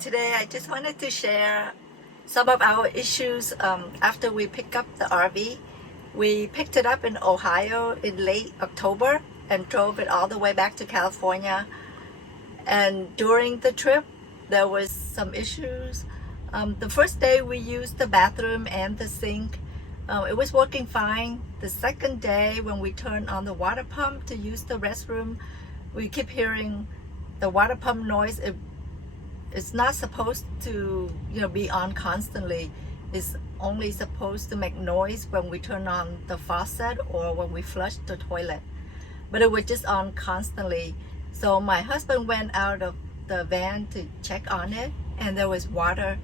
Today I just wanted to share some of our issues after we pick up the RV. We picked it up in Ohio in late October and drove it all the way back to California. And during the trip, there was some issues. The first day we used the bathroom and the sink. It was working fine. The second day when we turned on the water pump to use the restroom, we keep hearing the water pump noise. It's not supposed to, be on constantly. It's only supposed to make noise when we turn on the faucet or when we flush the toilet. But it was just on constantly. So my husband went out of the van to check on it, and there was water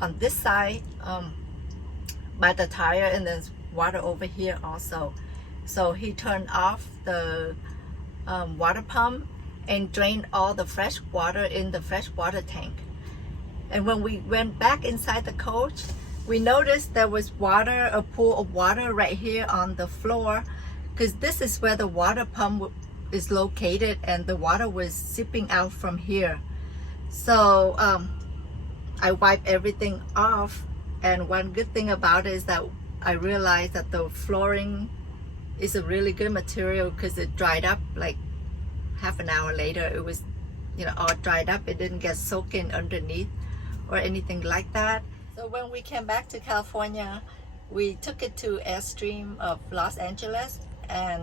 on this side by the tire, and there's water over here also. So he turned off the water pump and drained all the fresh water in the fresh water tank. And when we went back inside the coach, we noticed there was water, a pool of water right here on the floor, because this is where the water pump is located, and the water was seeping out from here. So I wiped everything off, and one good thing about it is that I realized that the flooring is a really good material, because it dried up like half an hour later. It was all dried up. It didn't get soaked in underneath or anything like that. So when we came back to California, we took it to Airstream of Los Angeles, and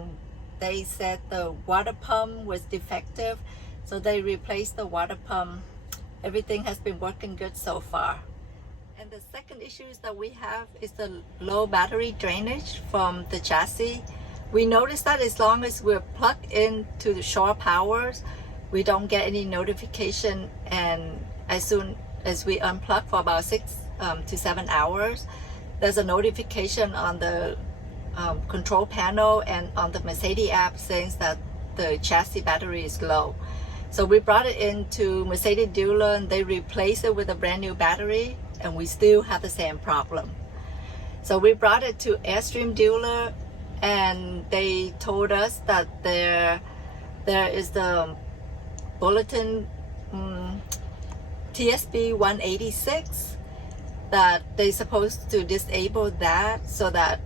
they said the water pump was defective, so they replaced the water pump. Everything has been working good so far. And the second issues that we have is the low battery drainage from the chassis. We noticed that as long as we're plugged into the shore powers, we don't get any notification, and as soon as we unplug for about 6 to 7 hours, there's a notification on the control panel and on the Mercedes app saying that the chassis battery is low. So we brought it into Mercedes dealer, and they replaced it with a brand new battery, and we still have the same problem. So we brought it to Airstream dealer, and they told us that there is the bulletin TSB 186 that they're supposed to disable that, so that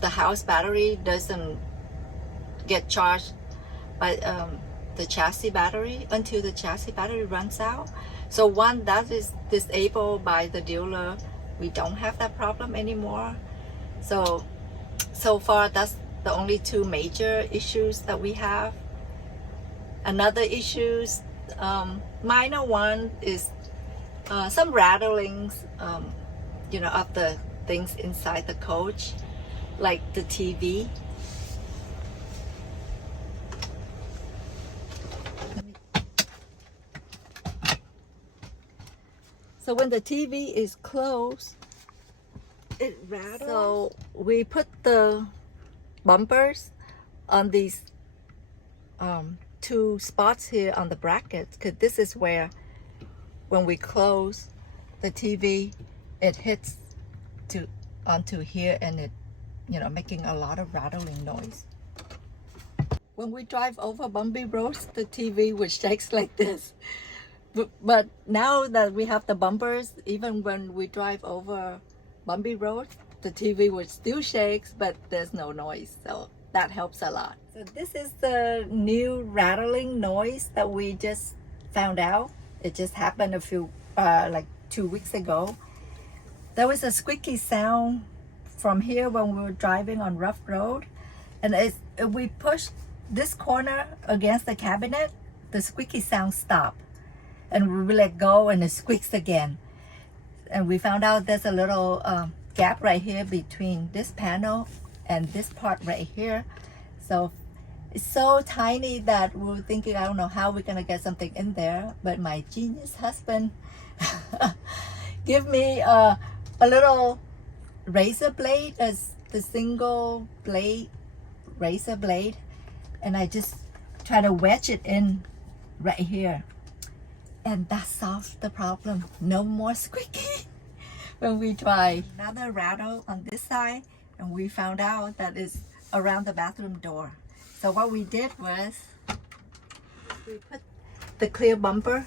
the house battery doesn't get charged by the chassis battery until the chassis battery runs out. So once that is disabled by the dealer, we don't have that problem anymore. So far, that's the only two major issues that we have. Another issues, minor one, is some rattlings, of the things inside the coach, like the TV. So when the TV is closed, it rattles. So we put the bumpers on these two spots here on the brackets, because this is where, when we close the TV, it hits onto here, and it making a lot of rattling noise. When we drive over bumpy roads, the TV would shakes like this. But now that we have the bumpers, even when we drive over bumpy roads, the TV would still shakes, but there's no noise, so that helps a lot. So this is the new rattling noise that we just found out. It just happened a few like 2 weeks ago. There was a squeaky sound from here when we were driving on rough road, and if we push this corner against the cabinet, the squeaky sound stopped, and we let go and it squeaks again. And we found out there's a little gap right here between this panel and this part right here. So it's so tiny that we were thinking, I don't know how we're gonna get something in there, but my genius husband give me a little razor blade, as the single blade razor blade, and I just try to wedge it in right here, and that solves the problem. No more squeaky when we drive. Another rattle on this side, and we found out that it's around the bathroom door. So what we did was we put the clear bumper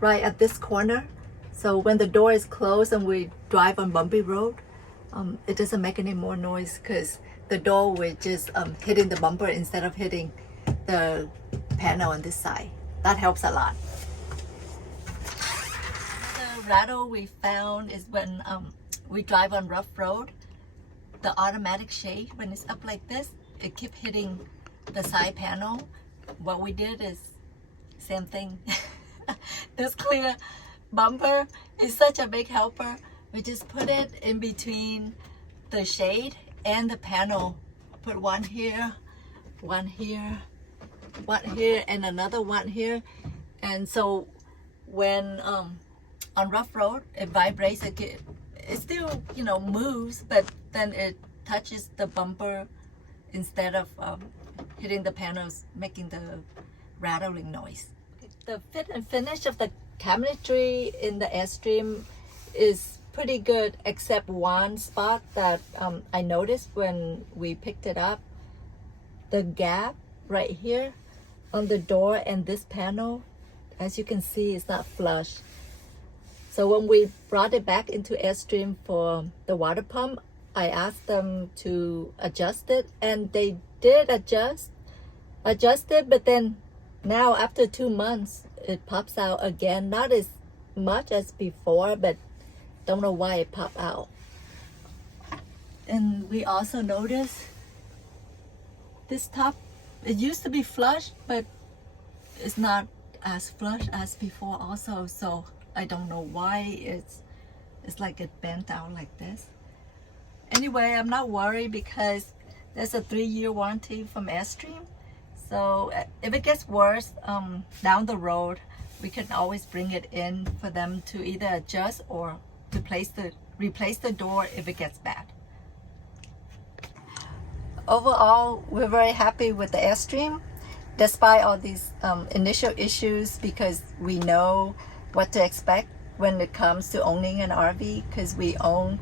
right at this corner. So when the door is closed and we drive on bumpy road, it doesn't make any more noise because the door will just hitting the bumper instead of hitting the panel on this side. That helps a lot. The rattle we found is when we drive on rough road, the automatic shade, when it's up like this, it keep hitting the side panel. What we did is same thing. This clear bumper is such a big helper. We just put it in between the shade and the panel. Put one here, one here, one here, and another one here. And so when on rough road, it vibrates. It still, you know, moves, but then it touches the bumper instead of hitting the panels, making the rattling noise. The fit and finish of the cabinetry in the Airstream is pretty good, except one spot that I noticed when we picked it up. The gap right here on the door and this panel, as you can see, is not flush. So when we brought it back into Airstream for the water pump, I asked them to adjust it, and they did adjust it, but then now after 2 months, it pops out again. Not as much as before, but don't know why it popped out. And we also noticed this top, it used to be flush, but it's not as flush as before also. So I don't know why it's like it bent out like this. Anyway, I'm not worried because there's a 3-year warranty from Airstream. So if it gets worse down the road, we can always bring it in for them to either adjust or to replace the door if it gets bad. Overall, we're very happy with the Airstream, despite all these initial issues, because we know what to expect when it comes to owning an RV, because we own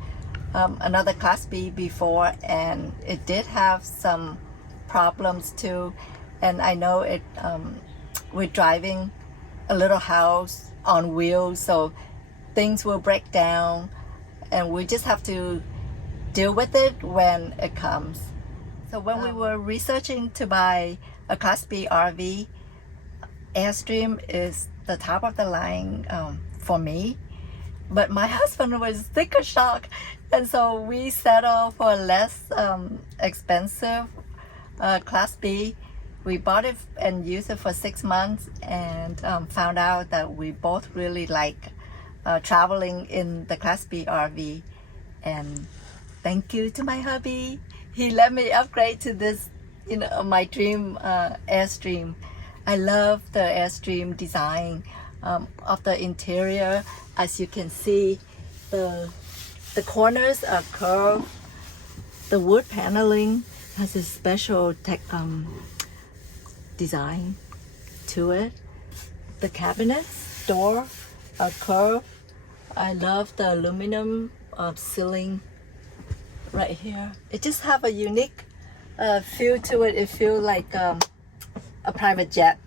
another Class B before, and it did have some problems too. And I know it. We're driving a little house on wheels, so things will break down, and we just have to deal with it when it comes. So when we were researching to buy a Class B RV, Airstream is the top of the line for me. But my husband was sticker shock, and so we settled for a less expensive Class B. We bought it and used it for 6 months, and found out that we both really like traveling in the Class B RV. And thank you to my hubby. He let me upgrade to this, you know, my dream Airstream. I love the Airstream design of the interior. As you can see, the corners are curved. The wood paneling has a special design to it. The cabinets, door are curved. I love the aluminum ceiling right here. It just have a unique feel to it. It feels like a private jet.